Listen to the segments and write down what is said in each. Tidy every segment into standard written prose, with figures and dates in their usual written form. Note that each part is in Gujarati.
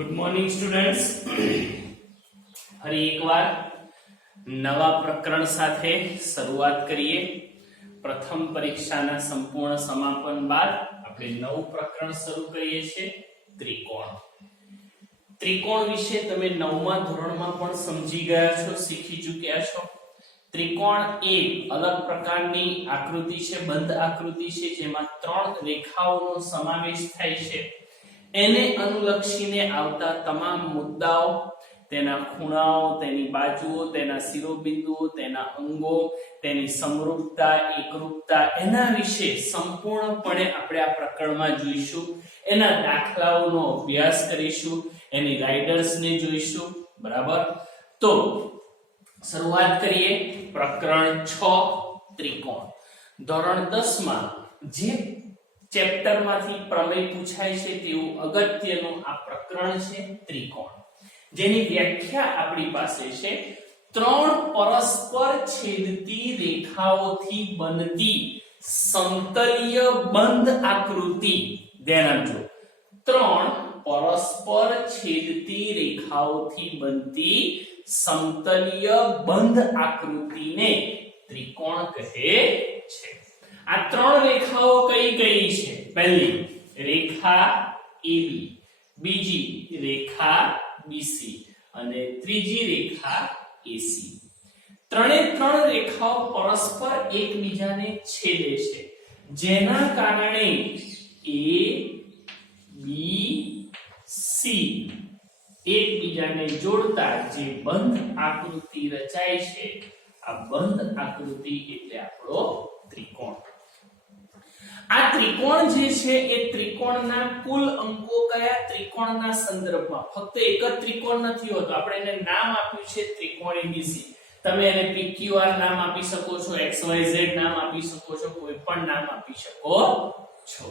Good morning students. ફરી એકવાર નવા પ્રકરણ સાથે શરૂઆત કરીએ. પ્રથમ પરીક્ષાના સંપૂર્ણ સમાપન બાદ આપણે નવું પ્રકરણ શરૂ કરીએ છીએ, ત્રિકોણ. ત્રિકોણ વિશે તમે 9મા ધોરણમાં પણ સમજી ગયા છો, શીખી ચૂક્યા છો. ત્રિકોણ એ અલગ પ્રકારની આકૃતિ છે, બંધ આકૃતિ છે, જેમાં 3 રેખાઓનો સમાવેશ થાય છે. એને અનુલક્ષીને આવતા તમામ મુદ્દાઓ, તેના ખૂણાઓ, તેની બાજુઓ, તેના શિરોબિંદુઓ, તેના અંગો, તેની સમરૂપતા, એકરૂપતા, એના વિશે સંપૂર્ણપણે આપણે આ પ્રકરણમાં જોઈશું. એના દાખલાઓનો અભ્યાસ કરીશું, એની રાઇડર્સને જોઈશું. બરાબર? તો શરૂઆત કરીએ. પ્રકરણ 6 ત્રિકોણ. ધોરણ 10 માં જે ચેપ્ટર માંથી પ્રમેય પૂછાય છે તેવું અગત્યનું આ પ્રકરણ છે, ત્રિકોણ, જેની વ્યાખ્યા આપણી પાસે છે 3 પરસ્પર છેદતી રેખાઓથી બનતી સમતલીય બંધ આકૃતિ. ધ્યાન આપજો, 3 પરસ્પર છેદતી રેખાઓથી બનતી સમતલીય બંધ આકૃતિને ત્રિકોણ કહે છે. આ 3 રેખાઓ કઈ કઈ છે? પહેલી રેખા AB, બીજી રેખા BC અને ત્રીજી રેખા AC. 3 રેખાઓ પરસ્પર એકબીજાને છેદે છે, જેના કારણે ABC એકબીજાને જોડતા જે બંધ આકૃતિ રચાય છે, આ બંધ આકૃતિ એટલે આપણો ત્રિકોણ. આ ત્રિકોણ જે છે એ ત્રિકોણના કુલ અંકો કયા? ત્રિકોણના સંદર્ભમાં. ફક્ત એક જ ત્રિકોણ નથી હોતો, આપણે એને નામ આપ્યું છે ત્રિકોણ ABC. તમે એને PQR નામ આપી શકો છો, XYZ નામ આપી શકો છો, કોઈ પણ નામ આપી શકો છો.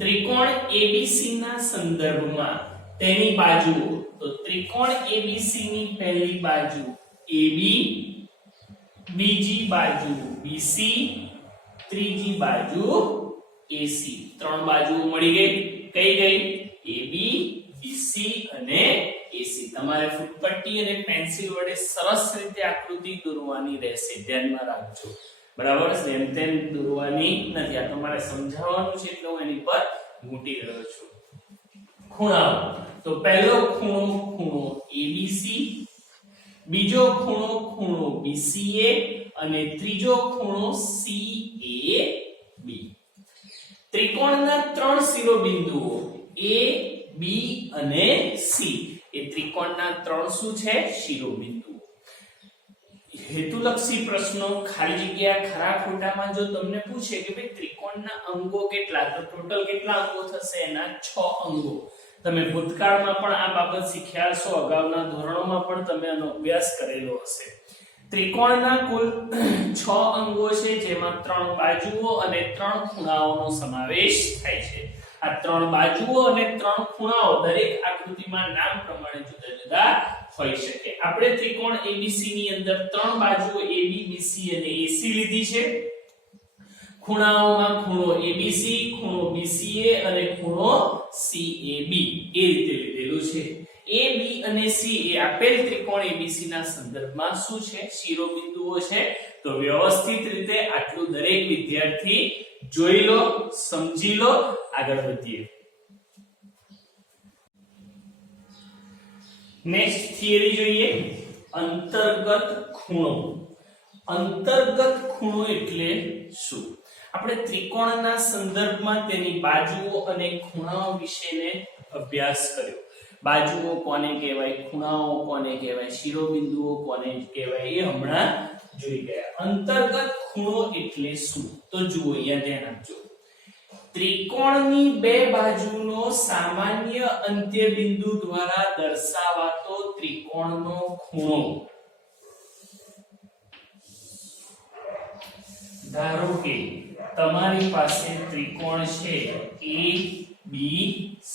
ત્રિકોણ ABC ના સંદર્ભમાં તેની બાજુઓ, તો ત્રિકોણ ABC ની પહેલી બાજુ AB, બીજી બાજુ BC, ત્રીજી બાજુ AC. 3 બાજુઓ મળી ગઈ. કઈ ગઈ? AB, BC અને AC. તમારે ફૂટપટ્ટી અને પેન્સિલ વડે સરસ રીતે આકૃતિ દોરવાની રહેશે, ધ્યાનમાં રાખજો. બરાબર? જેમ તેમ દોરવાની નથી, આ તમારે સમજાવવાનું છે એટલે હું એની પર મૂટી રહ્યો છું. ખૂણાઓ, તો પહેલો ખૂણો ABC, બીજો ખૂણો BCA અને ત્રીજો ખૂણો CAB. ત્રિકોણના 3 શિરોબિંદુઓ A, B અને C એ ત્રિકોણના 3 શું છે? શિરોબિંદુઓ. હેતુલક્ષી પ્રશ્નો, ખાલી જગ્યા ખરા ખોટામાં જો તમને પૂછે કે ભાઈ ત્રિકોણના અંગો કેટલા, તો ટોટલ કેટલા અંગો થશે? એના 6 અંગો. તમે ભૂતકાળમાં પણ આ બાબત શીખ્યા છો, અગાઉના ધોરણોમાં પણ તમે આનો અભ્યાસ કરેલો હશે. ત્રિકોણના કુલ 6 અંગો છે, જેમાં 3 બાજુઓ અને 3 ખૂણાઓનો સમાવેશ થાય છે. આ 3 બાજુઓ અને 3 ખૂણાઓ દરેક આકૃતિમાં નામ પ્રમાણે જુદા જુદા હોઈ શકે. આપણે ત્રિકોણ ABC ની અંદર 3 બાજુઓ AB, BC અને AC લીધી છે. ખૂણાઓમાં ખૂણો ABC, ખૂણો BCA અને ખૂણો CAB એ રીતે લીધેલું છે. A, B અને C એ આપેલ ત્રિકોણ ABC ના સંદર્ભમાં શું છે? શિરોબિંદુઓ છે. તો વ્યવસ્થિત રીતે આટલું દરેક વિદ્યાર્થી જોઈ લો, સમજી લો. આગળ વધીએ. નેક્સ્ટ થિયરી જોઈએ, અંતર્ગત ખૂણો. અંતર્ગત ખૂણો એટલે શું? આપણે ત્રિકોણના સંદર્ભમાં તેની બાજુઓ અને ખૂણાઓ વિશેને અભ્યાસ કર્યો. બાજુઓ કોને કહેવાય, ખૂણાઓ કોને કહેવાય, શિરોબિંદુઓ કોને કહેવાય, એ હમણાં જોઈ ગયા. અંતર્ગત ખૂણો એટલે શું? તો જુઓ, અહીંયા ધ્યાન આપજો. ત્રિકોણની 2 બાજુનો સામાન્ય અંત્યબિંદુ દ્વારા દર્શાવાતો ત્રિકોણનો ખૂણો. ધારો કે તમારી પાસે ત્રિકોણ છે ABC.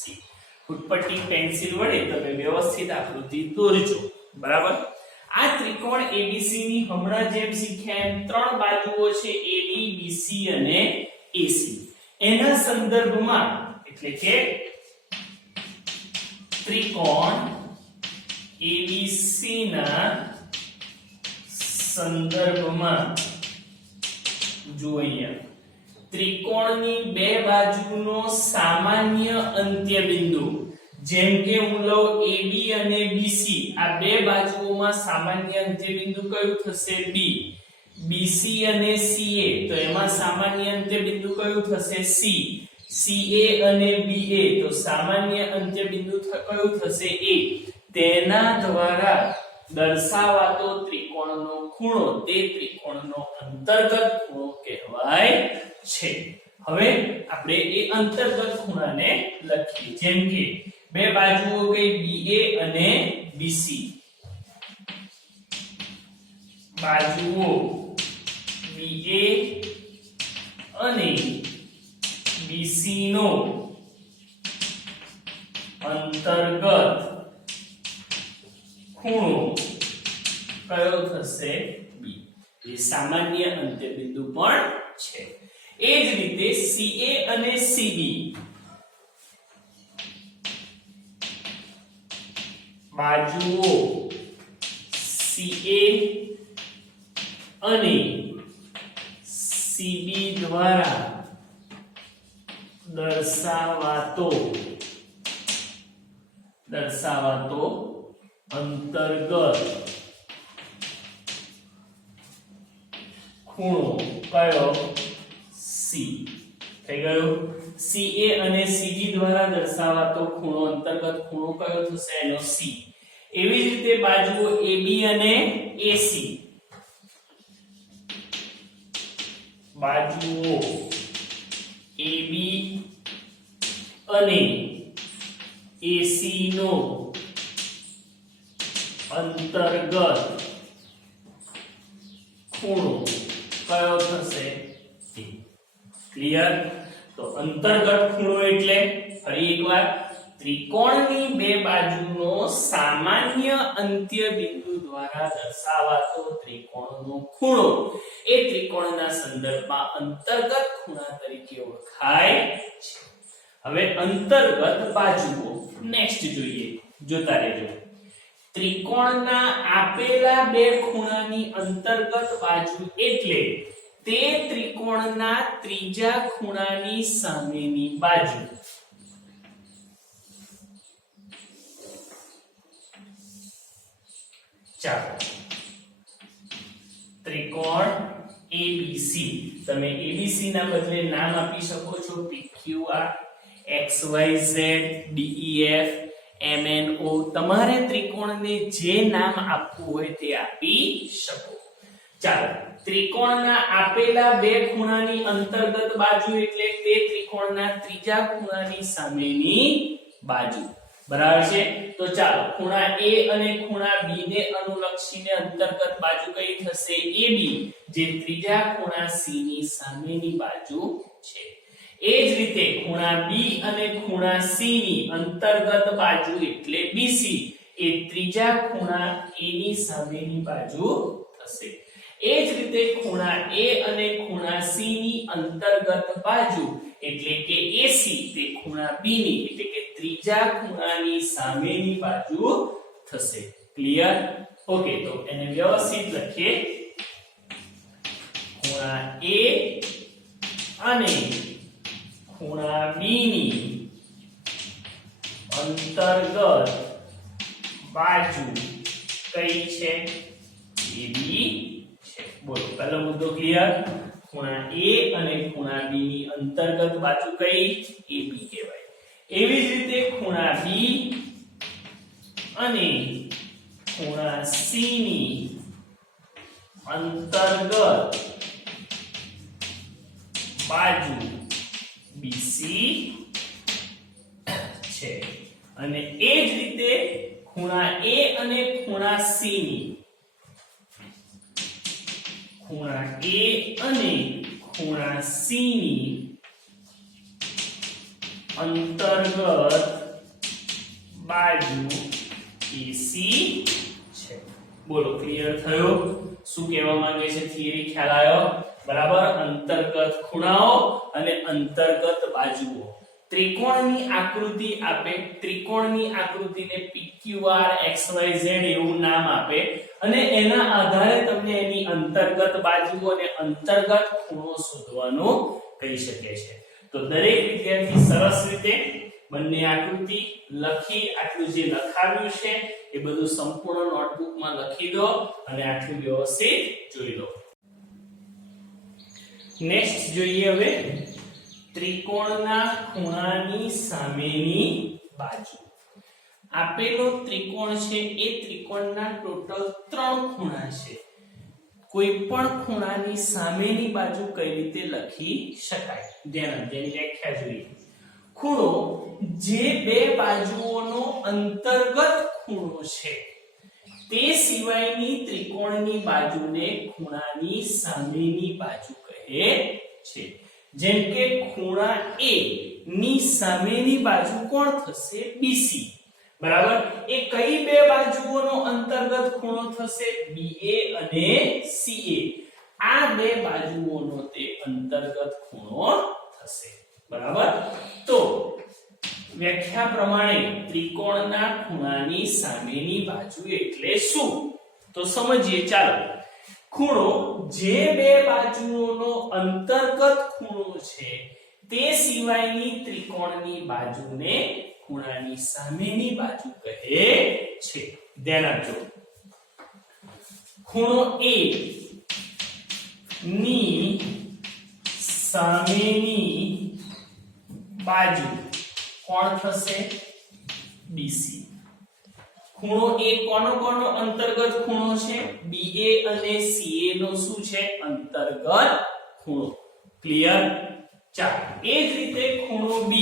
ફૂટપટ્ટી પેન્સિલ વડે તમે વ્યવસ્થિત આકૃતિ દોરજો. બરાબર? આ ત્રિકોણ ABC ની હમણાં જેમ શીખ્યા એમ 3 બાજુઓ છે, AB, BC અને AC. એના સંદર્ભમાં એટલે કે ત્રિકોણ ABC ના સંદર્ભમાં જોઈએ ત્રિકોણની બે બાજુનો સામાન્ય અંત્યબિંદુ જેમ કે હું લઉં AB અને BC આ બે બાજુઓમાં સામાન્ય અંત્યબિંદુ કયું થશે B BC અને CA તો એમાં સામાન્ય અંત્યબિંદુ કયું થશે C CA અને BA તો સામાન્ય અંત્યબિંદુ કયું થશે A તેના દ્વારા દર્શાવાતો ત્રિકોણનો ખૂણો તે ત્રિકોણનો અંતર્ગત ખૂણો કહેવાય છે હવે આપણે એ અંતર્ગત ખૂણાને લખીએ જેમ કે બે બાજુઓ કઈ BA અને BC બાજુઓ BA અને BC નો અંતર્ગત ખૂણો કયો થશે B એ સામાન્ય અંત્યબિંદુ પણ છે એ જ રીતે CA અને CB બાજુઓ CA અને CB દ્વારા દર્શાવાતો અંતર્ગત ખૂણો કયો C થઈ ગયું CA અને CB દ્વારા દર્શાવાતો ખૂણો અંતર્ગત ખૂણો કયો થશે એનો C એવી જ રીતે બાજુઓ AB અને AC બાજુઓ AB અને AC નો અંતર્ગત ખૂણો કયો થશે ક્લિયર તો અંતર્ગત ખૂણો એટલે ફરી એકવાર ત્રિકોણની બે બાજુનો સામાન્ય અંત્યબિંદુ દ્વારા દર્શાવાતો ત્રિકોણનો ખૂણો એ ત્રિકોણના સંદર્ભમાં અંતર્ગત ખૂણા તરીકે ઓળખાય છે હવે અંતર્ગત બાજુઓ નેક્સ્ટ જોઈએ જોતા રહેજો ત્રિકોણના આપેલા બે ખૂણાની અંતર્ગત બાજુ એટલે તે ત્રિકોણના ત્રીજા ખૂણાની સામેની બાજુ ચાલો ત્રિકોણ ABC તમે ABC ના બદલે નામ આપી શકો છો PQR XYZ DEF MNO તમારે ત્રિકોણને જે નામ આપવું હોય તે આપી શકો ચાલો ત્રિકોણના આપેલા બે ખૂણાની અંતર્ગત બાજુ એટલે તે ત્રિકોણના ત્રીજા ખૂણાની સામેની બાજુ બરાબર છે તો ચાલો ખૂણા A અને ખૂણા B ને અનુલક્ષીને અંતર્ગત બાજુ કઈ થશે AB જે ત્રીજા ખૂણા C ની સામેની બાજુ છે એ જ રીતે ખૂણા B અને ખૂણા C ની અંતર્ગત બાજુ એટલે BC એ ત્રીજા ખૂણા A ની સામેની બાજુ થશે એ જ રીતે ખૂણા A અને ખૂણા C ની અંતર્ગત બાજુ એટલે કે AC તે ખૂણા B ની એટલે કે ત્રીજા ખૂણાની સામેની બાજુ થશે ક્લિયર ઓકે તો એને વ્યવસ્થિત લખીએ ખૂણા A અને ખૂણા B ની અંતર્ગત બાજુ કઈ છે AB છે બોલો પહેલો મુદ્દો ક્લિયર ખૂણા A અને ખૂણા B ની અંતર્ગત બાજુ કઈ AB કહેવાય એવી જ રીતે ખૂણા B અને ખૂણા C ની અંતર્ગત બાજુ BC છે અને એ જ રીતે ખૂણા A અને ખૂણા C ની ખૂણા A અને ખૂણા C ની અંતર્ગત બાજુ AC છે બોલો ક્લિયર થયો શું કહેવા માંગે છે થિયરી ખ્યાલ આવ્યો બરાબર અંતર્ગત ખૂણાઓ અને અંતર્ગત બાજુઓ ત્રિકોણની આકૃતિ આપે, ત્રિકોણની આકૃતિને PQR XYZ એવું નામ આપે અને એના આધારે તમને એની અંતર્ગત બાજુ અને અંતર્ગત ખૂણો શોધવાનું કહી શકે છે. તો દરેક વિદ્યાર્થી સરસ રીતે બંને આકૃતિ લખી આટલું જે લખાવ્યું છે એ બધું સંપૂર્ણ નોટબુકમાં લખી દો અને આટલું વ્યવસ્થિત જોઈ લો. નેક્સ્ટ જોઈએ હવે ત્રિકોણના ખૂણાની સામેની બાજુ. આપેલો ત્રિકોણ છે એ ત્રિકોણના ટોટલ 3 ખૂણા છે. કોઈ પણ ખૂણાની સામેની બાજુ કઈ રીતે લખી શકાય જેની વ્યાખ્યા જોઈએ. ખૂણો જે બે બાજુઓનો અંતર્ગત ખૂણો છે તે સિવાયની ત્રિકોણની બાજુને ખૂણાની સામેની બાજુ કહે છે. જેમ કે ખૂણા A ની સામેની બાજુ કોણ થશે? BC. બરાબર. એ કઈ બે બાજુઓનો અંતર્ગત ખૂણો થશે? BA અને CA. આ બે બાજુઓનો તે અંતર્ગત ખૂણો થશે. બરાબર. તો વ્યાખ્યા પ્રમાણે ત્રિકોણના ખૂણાની સામેની બાજુ એટલે શું? તો સમજીએ ચાલો. ખૂણો જે બે બાજુઓનો અંતર્ગત ખૂણો છે તે સિવાયની ત્રિકોણની બાજુને ખૂણાની સામેની બાજુ કહે છે. ધ્યાન આપજો. ખૂણો A ની સામેની બાજુ કોણ થશે? BC. ખૂણો A કોનો કોનો અંતર્ગત ખૂણો છે? BA અને CA નો શું છે? અંતર્ગત ખૂણો. ક્લિયર? ચાલો એ જ રીતે ખૂણો B,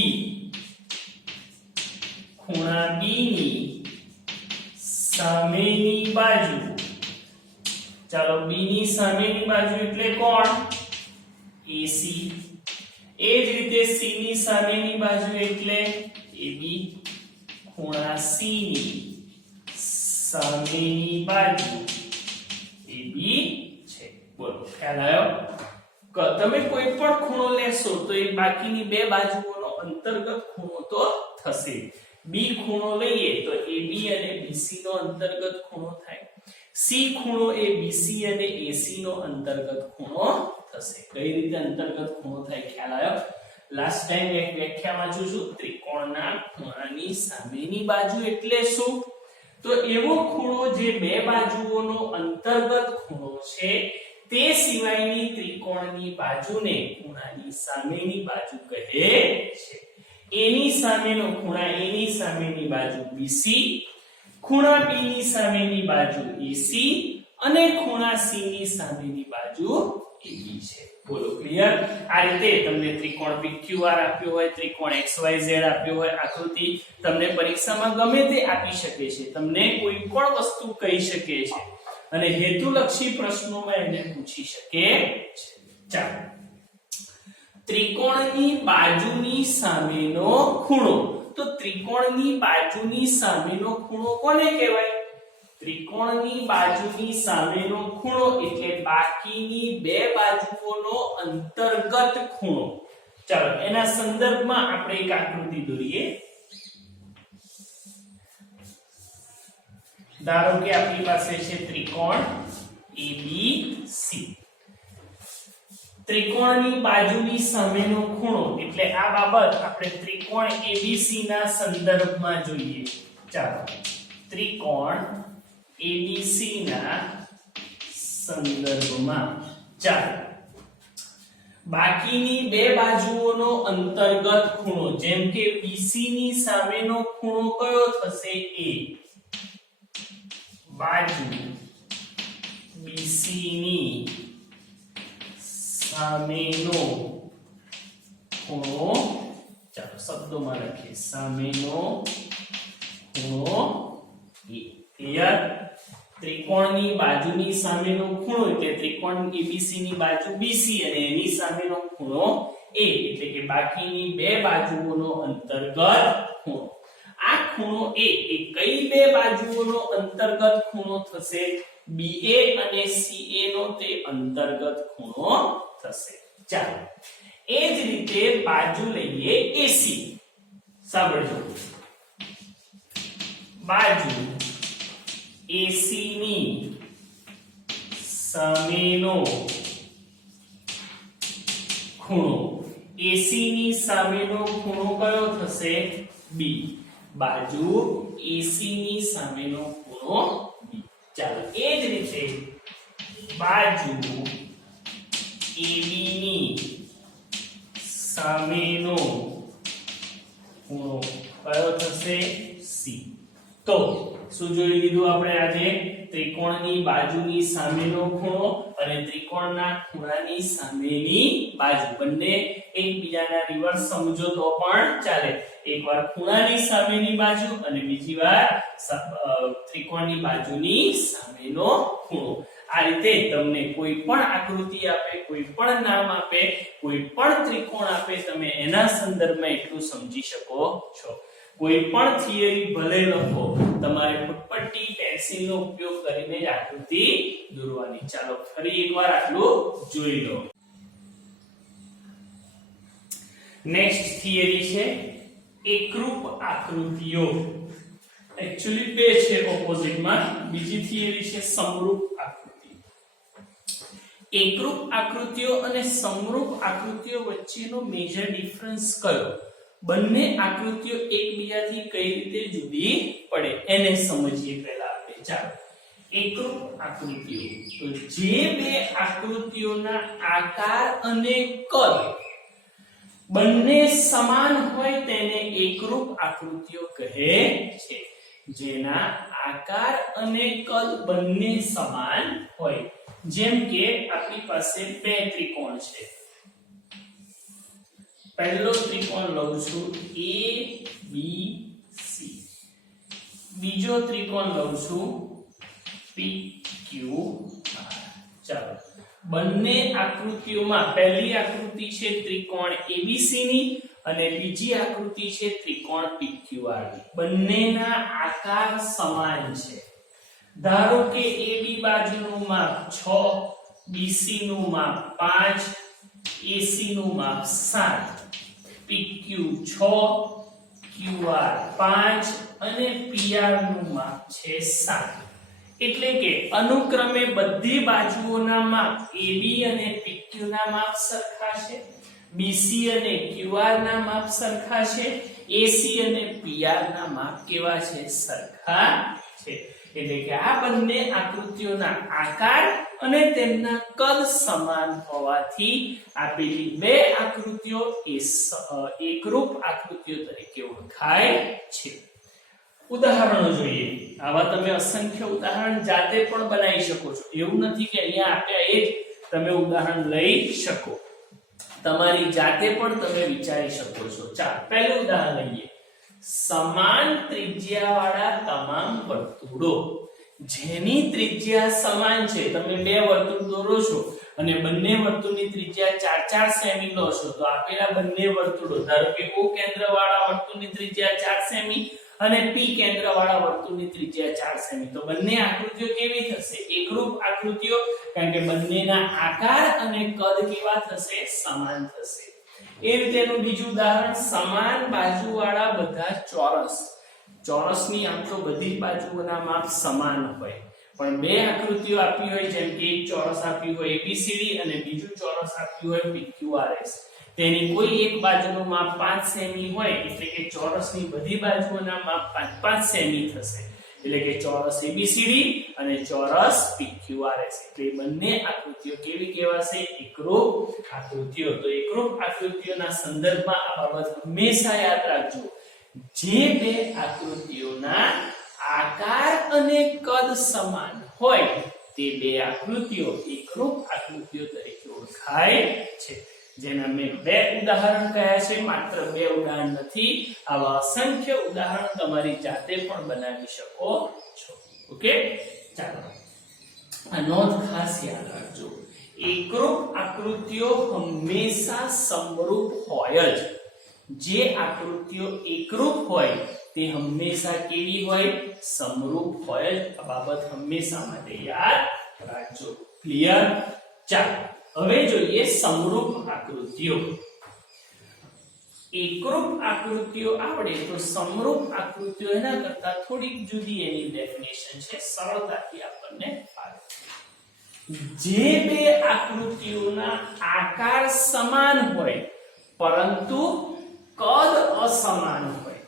ખૂણા B ની સામેની બાજુ. ચાલો B ની સામેની બાજુ એટલે કોણ? AC. એ જ રીતે C ની સામેની બાજુ એટલે AB. ખૂણા C ની સામેની બાજુ AB છે. બોલો ખ્યાલ આવ્યો? તમે કોઈ પણ ખૂણો લેશો તો એ બાકીની બે બાજુઓનો અંતર્ગત ખૂણો તો થશે. B ખૂણો લઈએ તો AB અને BC નો અંતર્ગત ખૂણો થાય. C ખૂણો એ BC અને AC નો અંતર્ગત ખૂણો થશે. કઈ રીતે અંતર્ગત ખૂણો થાય ખ્યાલ આવ્યો? લાસ્ટ ટાઈમ એક વ્યાખ્યામાં જોશું. ત્રિકોણના ખૂણાની સામેની બાજુ એટલે શું? તો એવો ખૂણો જે બે બાજુઓનો અંતર્ગત ખૂણો છે તે સિવાયની ત્રિકોણની બાજુને ખૂણાની સામેની બાજુ કહે છે. A ની સામેનો ખૂણા A ની સામેની બાજુ BC, ખૂણા B ની સામેની બાજુ AC અને ખૂણા C ની સામેની બાજુ AB છે. બોલો ક્લિયર? આ રીતે તમને ત્રિકોણ PQR આપ્યો હોય, ત્રિકોણ XYZ આપ્યો હોય, આકૃતિ તમને પરીક્ષામાં ગમે તે આપી શકે છે. તમને કોઈ પણ વસ્તુ કહી શકે છે અને હેતુલક્ષી પ્રશ્નોમાં એને પૂછી શકે છે. ચાલો. ત્રિકોણની બાજુની સામેનો ખૂણો. તો ત્રિકોણની બાજુની સામેનો ખૂણો કોને કહેવાય? ત્રિકોણની બાજુની સામેનો ખૂણો એટલે બાકીની બે બાજુઓનો અંતર્ગત ખૂણો. ચાલો એના સંદર્ભમાં આપણે એક આકૃતિ દોરીએ. ધારો કે આપણી પાસે છે ત્રિકોણ ABC. ત્રિકોણની બાજુની સામેનો ખૂણો એટલે આ બાબત આપણે ત્રિકોણ ABC ના સંદર્ભમાં જોઈએ. ચાલો ત્રિકોણ ABC ના સંદર્ભમાં ચાલો બાકીની બે બાજુઓનો અંતર્ગત ખૂણો જેમ કે BC ની સામેનો ખૂણો કયો થશે? A. બાજુ BC ની સામેનો ખૂણો, ચાલો શબ્દોમાં લખીએ, સામેનો ખૂણો A. ક્લિયર? ત્રિકોણની બાજુની સામેનો ખૂણો એટલે ત્રિકોણ ABC ની બાજુ BC અને એની સામેનો ખૂણો A એટલે કે બાકીની બે બાજુઓનો અંતર્ગત ખૂણો. આ ખૂણો A એ કઈ બે બાજુઓનો અંતર્ગત ખૂણો થશે? BA અને CA નો તે અંતર્ગત ખૂણો થશે. ચાલો એ જ રીતે બાજુ લઈએ AC. સાંભળજો, બાજુ AC ની સામેનો ખૂણો, AC ની સામેનો ખૂણો કયો થશે? B. બાજુ AC ની સામેનો ખૂણો B. ચાલો એ જ રીતે બાજુ AB ની સામેનો ખૂણો કયો થશે? C. તો શું જોઈ લીધું આપણે આજે? ત્રિકોણની બાજુની સામેનો ખૂણો અને ત્રિકોણના ખૂણાની સામેની બાજુ બંને એકબીજાના રિવર્સ સમજો તો પણ ચાલે. એકવાર ખૂણાની સામેની બાજુ અને બીજી વાર ત્રિકોણની બાજુની સામેનો ખૂણો. આ રીતે તમને કોઈ પણ આકૃતિ આપે, કોઈ પણ નામ આપે, કોઈ પણ ત્રિકોણ આપે, તમે એના સંદર્ભમાં એટલું સમજી શકો છો. કોઈ પણ થિયરી ભલે લખો, તમારે ફૂટપટ્ટી પેન્સિલનો ઉપયોગ કરીને જ આકૃતિ દોરવાની. ચાલો ફરી એકવાર આટલું જોઈ લો. નેક્સ્ટ થિયરી છે એકરૂપ આકૃતિઓ. એક્ચ્યુઅલી બે છે ઓપોઝિટમાં. બીજી થિયરી છે સમરૂપ આકૃતિ. એકરૂપ આકૃતિઓ અને સમરૂપ આકૃતિઓ વચ્ચેનો મેજર ડિફરન્સ કયો? બંને આકૃતિઓ એકબીજાથી કઈ રીતે જુદી પડે એને સમજીએ પહેલા આપણે. ચાલો, એકરૂપ આકૃતિઓ, તો જે બે આકૃતિઓના આકાર અને કદ બંને સમાન હોય તેને એકરૂપ આકૃતિઓ કહે છે. જેના આકાર અને કદ બંને સમાન હોય. જેમ કે આપણી પાસે બે ત્રિકોણ છે. પહેલો ત્રિકોણ લઉં છું ABC, બીજો ત્રિકોણ લઉં છું PQR. ચાલો, બંને આકૃતિઓમાં પહેલી આકૃતિ છે ત્રિકોણ ABC ની અને બીજી આકૃતિ છે ત્રિકોણ PQR ની. બંનેના આકાર સમાન છે. ધારો કે AB બાજુનું માપ 6, BC નું માપ 5, AC નું માપ 7, PQ 6, QR 5 અને PR નું માપ છે 7. એટલે કે અનુક્રમે બધી બાજુઓના માપ AB અને PQ ના માપ સરખા છે, BC અને QR ના માપ સરખા છે, AC અને PR ના માપ કેવા છે? સરખા છે. એટલે કે આ બંને આકૃતિઓના આકાર અને તેમના કદ સમાન હોવાથી આપેલી બે આકૃતિઓ એકરૂપ આકૃતિઓ તરીકે ઓળખાય છે. ઉદાહરણો જોઈએ. આવા તમે અસંખ્ય ઉદાહરણ જાતે પણ બનાવી શકો છો. એવું નથી કે અહીંયા આપ્યા એ જ તમે ઉદાહરણ લઈ શકો. તમારી જાતે પણ તમે વિચારી શકો છો. ચાલો પહેલું ઉદાહરણ લઈએ. સમાન ત્રિજ્યાવાળા તમામ વર્તુળો. જેની ત્રિજ્યા સમાન છે, તમે બે વર્તુળ દોરો છો અને બંને વર્તુળની ત્રિજ્યા 4-4 સેમી લો છો, તો આપેલા બંને વર્તુળો, ધારો કે O કેન્દ્રવાળા વર્તુળની ત્રિજ્યા 4 સેમી અને P કેન્દ્રવાળા વર્તુળની ત્રિજ્યા 4 સેમી, તો બંને આકૃતિઓ કેવી થશે? એકરૂપ આકૃતિઓ. કારણ કે બંનેના આકાર અને કદ કેવા થશે? સમાન થશે. એ રીતેનું બીજું ઉદાહરણ, સમાન બાજુવાળા બધા ચોરસ. ચોરસની આમ તો બધી બાજુઓના માપ સમાન હોય, પણ બે આકૃતિઓ આપી હોય, જેમ કે એક ચોરસ આપી હોય ABCD અને બીજું ચોરસ આપ્યું હોય PQRS. તેની કોઈ એક બાજુનું માપ 5 સેમી હોય, એટલે કે ચોરસની બધી બાજુઓના માપ 5-5 સેમી થશે. એટલે કે ચોરસ ABCD અને ચોરસ PQRS. એટલે બંને આકૃતિઓ કેવી કહેવાશે? એકરૂપ આકૃતિઓ. તો એકરૂપ આકૃતિઓના સંદર્ભમાં આ બાબત હંમેશા યાદ રાખજો. જે બે આકૃતિઓના આકાર અને કદ સમાન હોય તે બે આકૃતિઓ એકરૂપ આકૃતિઓ તરીકે ઓળખાય છે. જેના મેં બે ઉદાહરણ કહ્યા છે. માત્ર બે ઉદાહરણ નથી, આવા અસંખ્ય ઉદાહરણ તમારી જાતે પણ બનાવી શકો છો. ઓકે, ચાલો આ નોંધ ખાસ યાદ રાખજો. એકરૂપ આકૃતિઓ હંમેશા સમરૂપ હોય જ. જે આકૃતિઓ એકરૂપ હોય તે હંમેશા કેવી હોય? સમરૂપ હોય જ. આ બાબત હંમેશા માટે યાદ રાખજો. ક્લિયર? ચાલો હવે જોઈએ સમરૂપ આકૃતિઓ. એકરૂપ આકૃતિઓ આવડે તો સમરૂપ આકૃતિઓ એના કરતા થોડીક જુદી એની ડેફિનેશન છે, સરળતાથી આપણને ફાવે. જે બે આકૃતિઓના આકાર સમાન હોય પરંતુ કદ અસમાન હોય.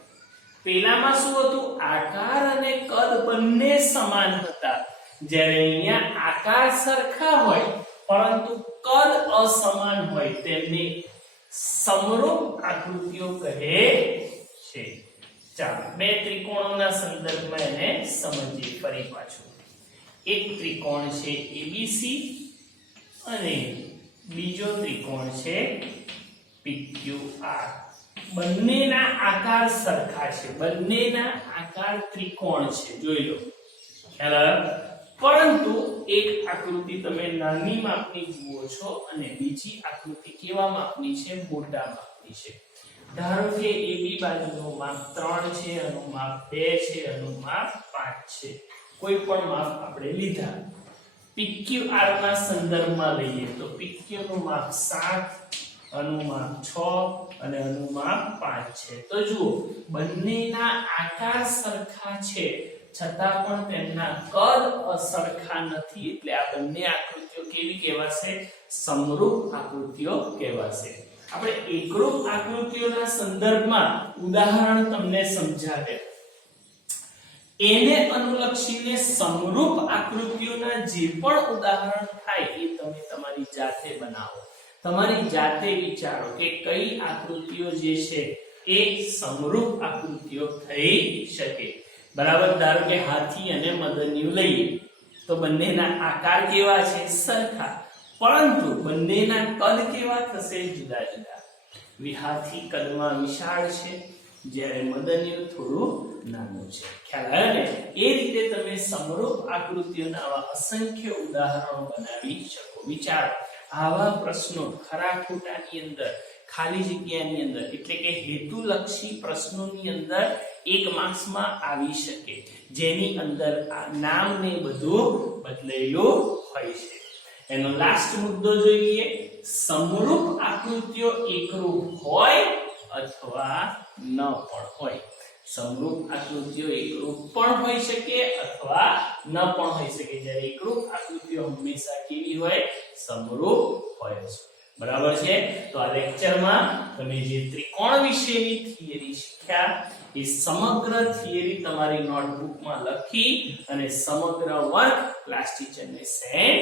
પેલામાં શું હતું? આકાર અને કદ બંને સમાન હતા, જ્યારે અહીંયા આકાર સરખા હોય પરંતુ કદ અસમાન હોય તેમને સમરૂપ આકૃતિઓ કહે છે. ચાલો બે ત્રિકોણોના સંદર્ભમાં એને સમજીએ ફરી પાછું. એક ત્રિકોણ છે ABC અને બીજો ત્રિકોણ છે PQR. બંનેના આકાર સરખા છે, બંનેના આકાર ત્રિકોણ છે, જોઈ લો. ખ્યાલ આવ્યો? પરંતુ એક આકૃતિ તમે નાની માપની જુઓ છો અને બીજી આકૃતિ કેવા માપની છે? મોટા માપની છે. ધારો કે AB બાજુનું માપ 3 છે, આનું માપ 2 છે, આનું માપ 5 છે. કોઈ પણ માપ આપણે લીધા. PQR ના સંદર્ભમાં લઈએ તો PQ નું માપ 7, આનું માપ 6 અને આનું માપ 5 છે. તો જુઓ બંનેના આકાર સરખા છે છતાં પણ તેમના કદ અસરખા નથી, એટલે આ બંને આકૃતિઓ કેવી કહેવાશે? સમરૂપ આકૃતિઓ કહેવાશે. આપણે એકરૂપ આકૃતિઓના સંદર્ભમાં ઉદાહરણ તમને સમજાવે, એને અનુલક્ષીને સમરૂપ આકૃતિઓના જે પણ ઉદાહરણ થાય એ તમે તમારી જાતે બનાવો, તમારી જાતે વિચારો કે કઈ આકૃતિઓ જે છે એ સમરૂપ આકૃતિઓ થઈ શકે. બરાબર. ધારો કે હાથી અને મદનિયું લઈએ તો બંનેના આકાર કેવા છે? સરખા, પરંતુ બંનેના કદ કેવા થશે? જુદા જુદા. હાથી કદમાં વિશાળ છે જ્યારે મદનિયું થોડું નાનું છે. ખ્યાલ આવ્યો ને? એ રીતે તમે સમરૂપ આકૃતિઓના આવા અસંખ્ય ઉદાહરણો બનાવી શકો. વિચારો, આવા પ્રશ્નો ખરા ખોટાની અંદર, ખાલી જગ્યાની અંદર, એટલે કે હેતુલક્ષી પ્રશ્નોની અંદર 1 માર્ક્સમાં આવી શકે, જેની અંદર આ નામ ને બધું બદલેલું હોય છે. એનો લાસ્ટ મુદ્દો જોઈએ. સમરૂપ આકૃતિઓ એકરૂપ હોય અથવા ન પણ હોય. સમરૂપ આકૃતિઓ એકરૂપ પણ હોઈ શકે અથવા ન પણ હોઈ શકે, જ્યારે એકરૂપ આકૃતિઓ હંમેશા કેવી હોય? સમરૂપ હોય છે. બરાબર છે? તો આ લેક્ચરમાં તમે જે ત્રિકોણ વિશેની થિયરી શીખ્યા એ સમગ્ર થિયરી તમારી નોટબુકમાં લખી અને સમગ્ર વર્ક ક્લાસ ટીચરને સેન્ડ